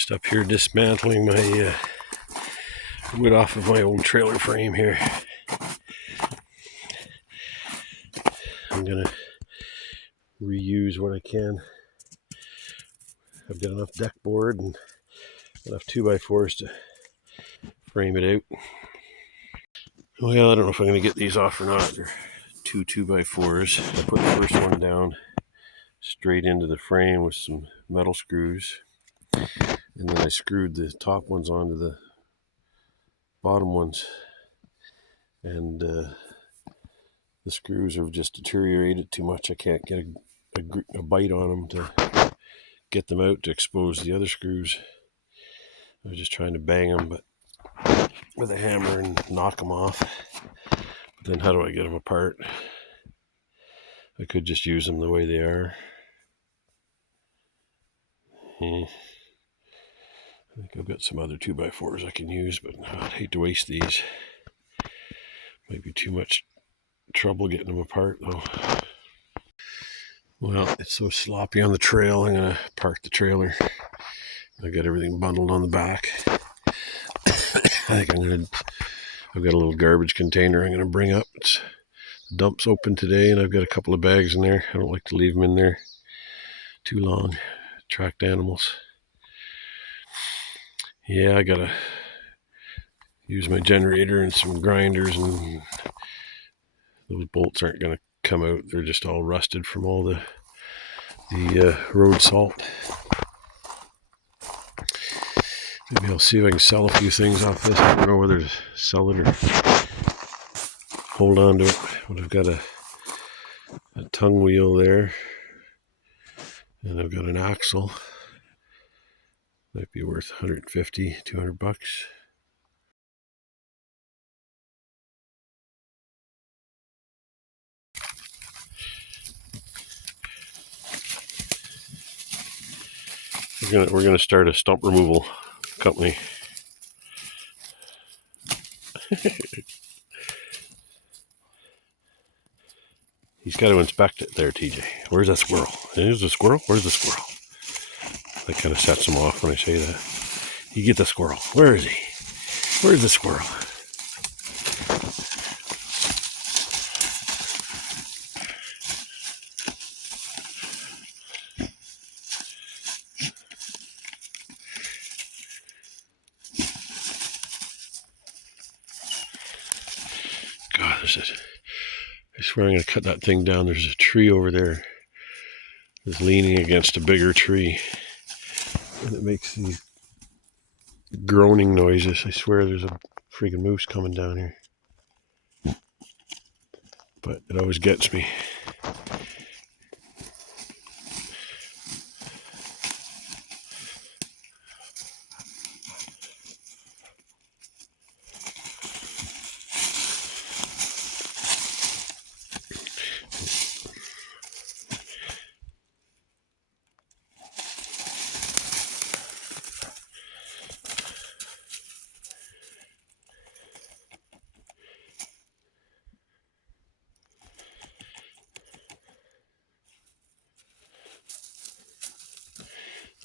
Just up here dismantling my wood off of my old trailer frame here. I'm gonna reuse what I can. I've got enough deck board and enough 2x4s to frame it out. Well, I don't know if I'm gonna get these off or not. They're two 2x4s. I put the first one down straight into the frame with some metal screws, and then I screwed the top ones onto the bottom ones, and the screws have just deteriorated too much. I can't get a bite on them to get them out to expose the other screws. I was just trying to bang them with a hammer and knock them off. But then how do I get them apart? I could just use them the way they are. I think I've got some other 2x4s I can use, but I'd hate to waste these. Might be too much trouble getting them apart though. Well, it's so sloppy on the trail, I'm gonna park the trailer. I got everything bundled on the back. I've got a little garbage container I'm gonna bring up. The dump's open today, and I've got a couple of bags in there. I don't like to leave them in there too long. Attract animals. Yeah, I gotta use my generator and some grinders, and those bolts aren't gonna come out. They're just all rusted from all the road salt. Maybe I'll see if I can sell a few things off this. I don't know whether to sell it or hold on to it. But I've got a tongue wheel there, and I've got an axle. Might be worth $150, $200. We're gonna start a stump removal company. He's got to inspect it there, TJ. Where's that squirrel? There's the squirrel? Where's the squirrel? That kind of sets him off when I say that. You get the squirrel. Where is he? Where's the squirrel? God, I swear I'm going to cut that thing down. There's a tree over there that's leaning against a bigger tree, and it makes these groaning noises. I swear there's a freaking moose coming down here. But it always gets me.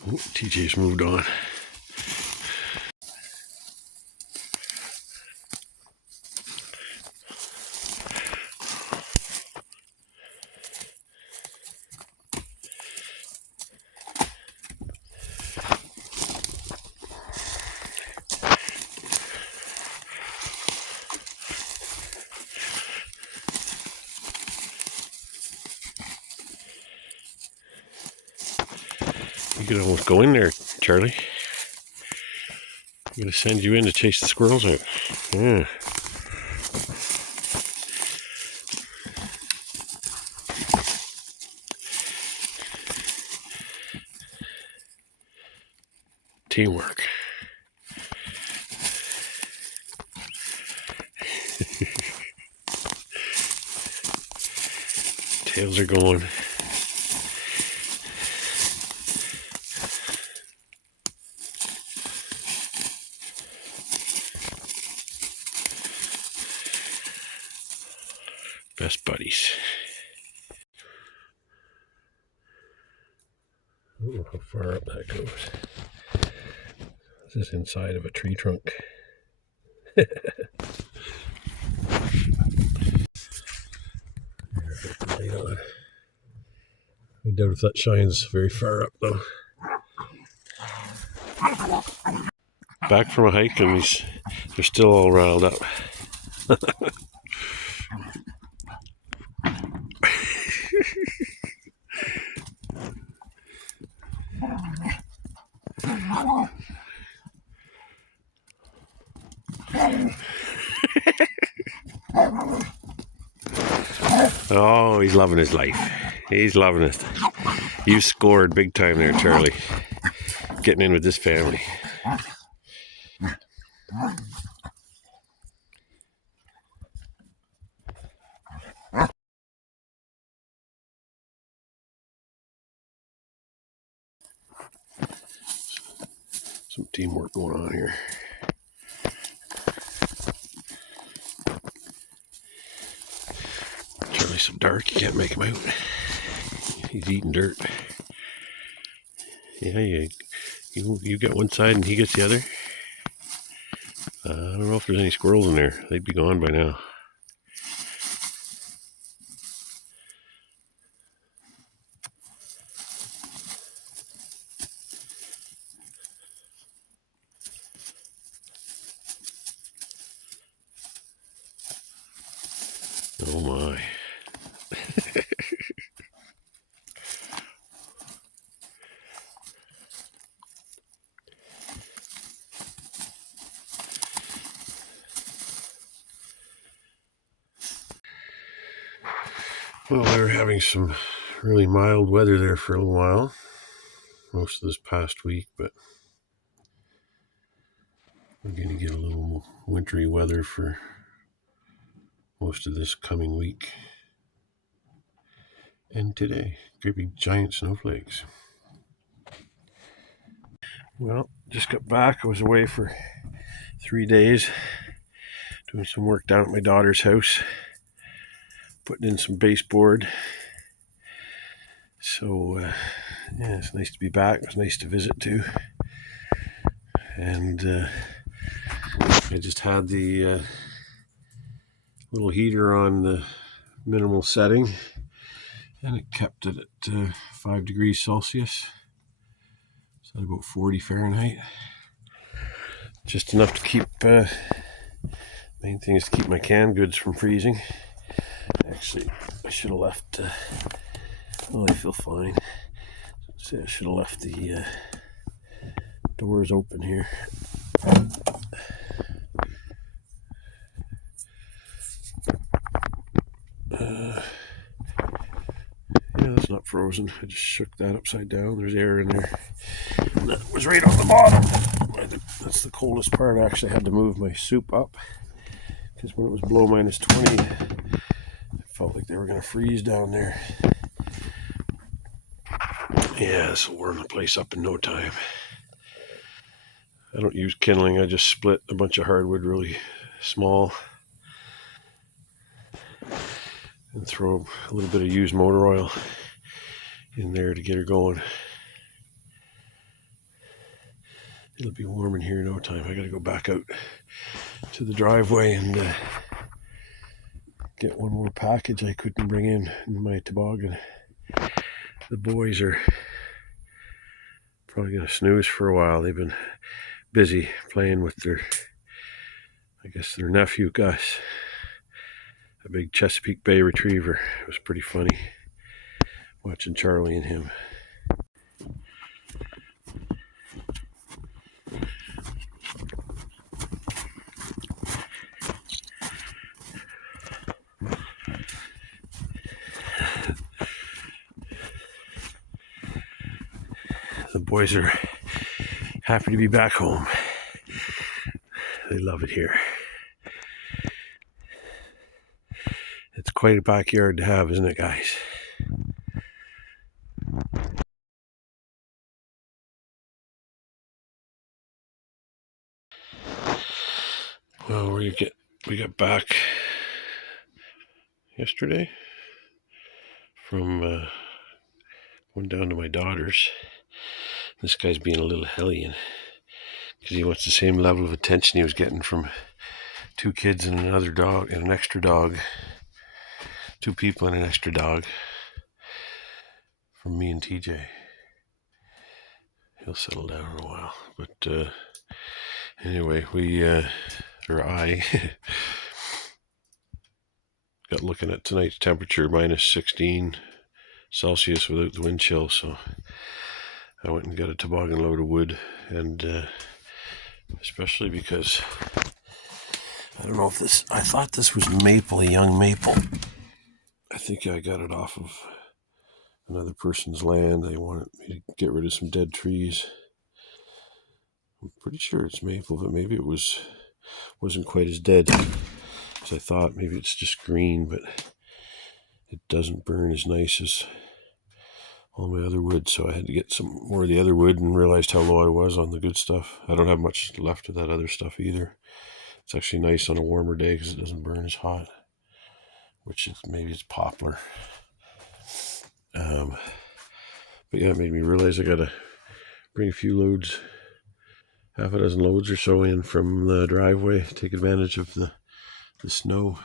Oh, TJ's moved on. You could almost go in there, Charlie. I'm going to send you in to chase the squirrels out. Yeah. Teamwork. Tails are going. Best buddies. I don't know how far up that goes. This is inside of a tree trunk. I doubt if that shines very far up though. Back from a hike and they're still all riled up. Oh, he's loving his life. He's loving it. You scored big time there, Charlie. Getting in with this family. Some teamwork going on here. Charlie's so dark you can't make him out. He's eating dirt. Yeah, you get one side and he gets the other. I don't know if there's any squirrels in there. They'd be gone by now. Oh my. Well, we were having some really mild weather there for a little while. Most of this past week, but we're going to get a little wintry weather for most of this coming week. And today, great big giant snowflakes. Well, just got back. I was away for 3 days doing some work down at my daughter's house, putting in some baseboard. So, yeah, it's nice to be back. It was nice to visit too. And I just had the little heater on the minimal setting, and it kept it at 5 degrees Celsius. So about 40 Fahrenheit. Just enough to keep, main thing is to keep my canned goods from freezing. Actually, I should have left, well, I feel fine. So I should have left the doors open here. Yeah, that's not frozen. I just shook that upside down. There's air in there. And that was right on the bottom. That's the coldest part. I actually had to move my soup up because when it was below -20, it felt like they were going to freeze down there. Yeah, this will warm the place up in no time. I don't use kindling. I just split a bunch of hardwood really small and throw a little bit of used motor oil in there to get her going. It'll be warm in here in no time. I gotta go back out to the driveway and get one more package I couldn't bring in my toboggan. The boys are probably gonna snooze for a while. They've been busy playing with their nephew Gus, a big Chesapeake Bay retriever. It was pretty funny watching Charlie and him. The boys are happy to be back home. They love it here. It's quite a backyard to have, isn't it, guys? Well, we got back yesterday from went down to my daughter's. This guy's being a little hellion because he wants the same level of attention he was getting from 2 kids and another dog and an extra dog. 2 people and an extra dog from me and TJ. He'll settle down in a while. But anyway, I got looking at tonight's temperature, minus 16 Celsius without the wind chill, so I went and got a toboggan load of wood, and especially because I don't know if I thought this was maple, a young maple. I think I got it off of another person's land. They wanted me to get rid of some dead trees. I'm pretty sure it's maple, but maybe it wasn't quite as dead as I thought. Maybe it's just green, but it doesn't burn as nice as all my other wood, so I had to get some more of the other wood and realized how low I was on the good stuff. I don't have much left of that other stuff either. It's actually nice on a warmer day because it doesn't burn as hot, which is maybe it's poplar. But yeah, it made me realize I gotta bring a few loads, half a dozen loads or so in from the driveway, take advantage of the snow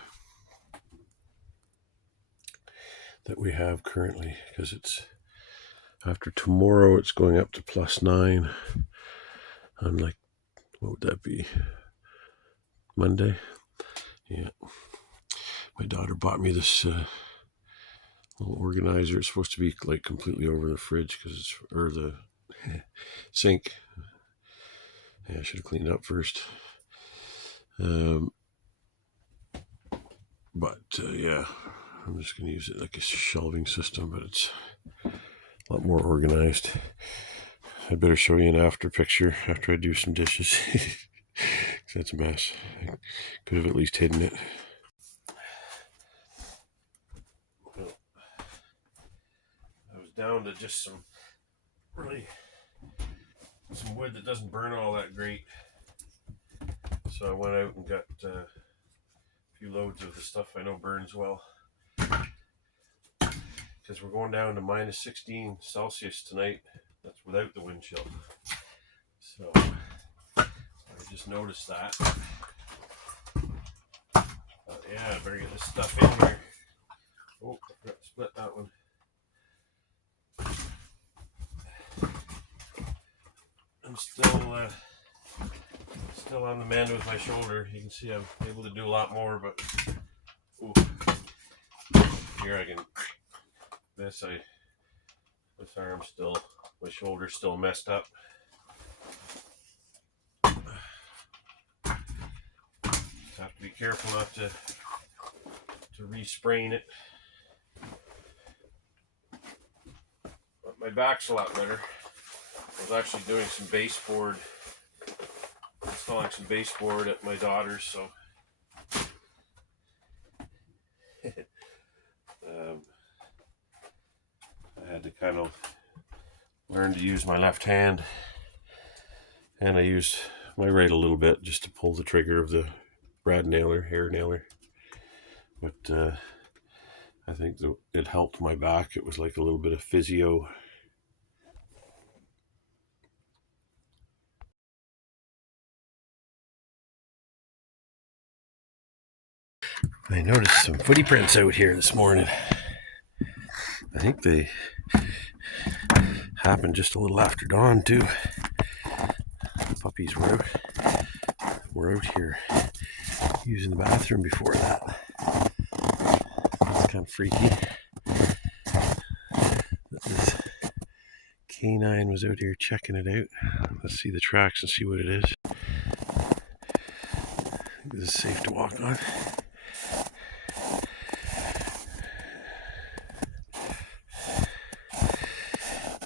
that we have currently, because it's after tomorrow it's going up to +9. I'm like, what would that be? Monday? Yeah. My daughter bought me this little organizer. It's supposed to be like completely over the fridge or the sink. Yeah, I should have cleaned it up first. Yeah, I'm just going to use it like a shelving system, but it's a lot more organized. I better show you an after picture after I do some dishes. That's a mess. I could have at least hidden it. I was down to just some wood that doesn't burn all that great. So I went out and got a few loads of the stuff I know burns well. Because we're going down to minus 16 Celsius tonight. That's without the wind chill. So I just noticed that. Yeah, I better get this stuff in there. Oh, I forgot to split that one. I'm still on the mend with my shoulder. You can see I'm able to do a lot more, but here I can. This arm my shoulder's still messed up. Have to be careful not to re-sprain it. But my back's a lot better. I was actually doing some installing some baseboard at my daughter's, so I had to kind of learn to use my left hand, and I used my right a little bit just to pull the trigger of the hair nailer. But I think it helped my back. It was like a little bit of physio. I noticed some footy prints out here this morning. I think they happened just a little after dawn too. The puppies were out here using the bathroom before that. It's kind of freaky. This canine was out here checking it out. Let's see the tracks and see what it is. I think this is safe to walk on.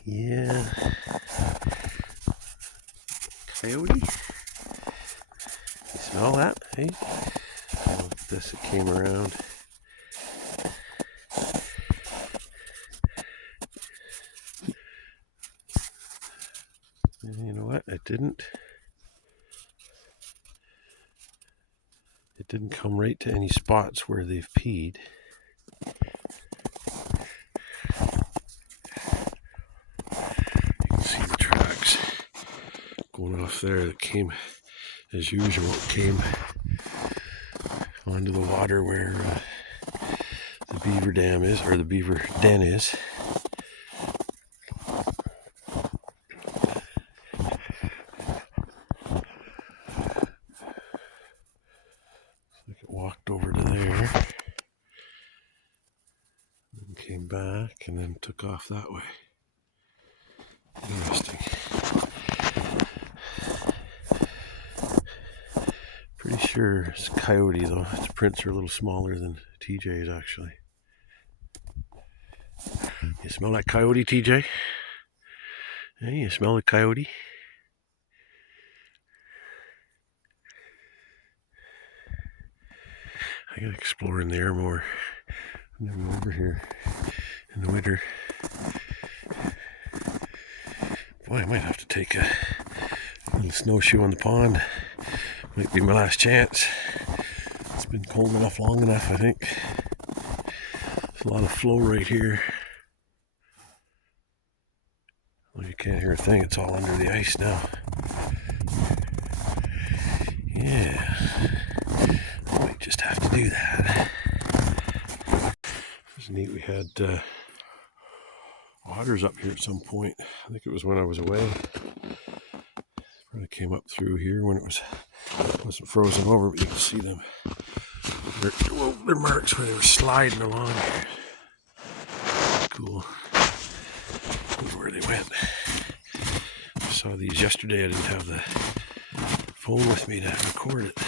Yeah. Coyote? You smell that? Hey? Oh, look at this, it came around. And you know what? It didn't come right to any spots where they've peed. there that came, as usual, came onto the water where the beaver dam is, or the beaver den is. Like it walked over to there, and came back, and then took off that way. Interesting. Pretty sure it's coyote though. Its prints are a little smaller than TJ's actually. You smell that coyote, TJ? Hey, you smell the coyote? I gotta explore in there more. I'm never over here in the winter. Boy, I might have to take a little snowshoe on the pond. Might be my last chance. It's been cold enough long enough, I think. There's a lot of flow right here. Well, you can't hear a thing. It's all under the ice now. Yeah. I might just have to do that. It was neat. We had otters up here at some point. I think it was when I was away. Probably came up through here when it wasn't frozen over, but you can see them. Their marks where they were sliding along. Cool. I wonder where they went. I saw these yesterday. I didn't have the phone with me to record it.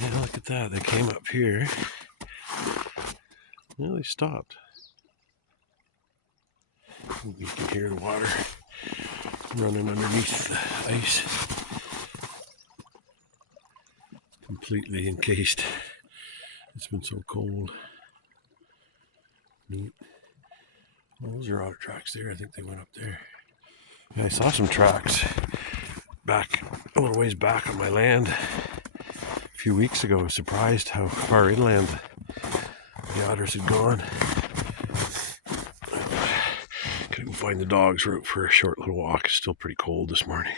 Yeah, look at that. They came up here. Well, they stopped. You can hear the water running underneath the ice. Completely encased. It's been so cold. Neat. Well, those are otter tracks there. I think they went up there. Yeah, I saw some tracks back a little ways back on my land a few weeks ago. I was surprised how far inland the otters had gone. Couldn't find the dogs. We're out for a short little walk. It's still pretty cold this morning.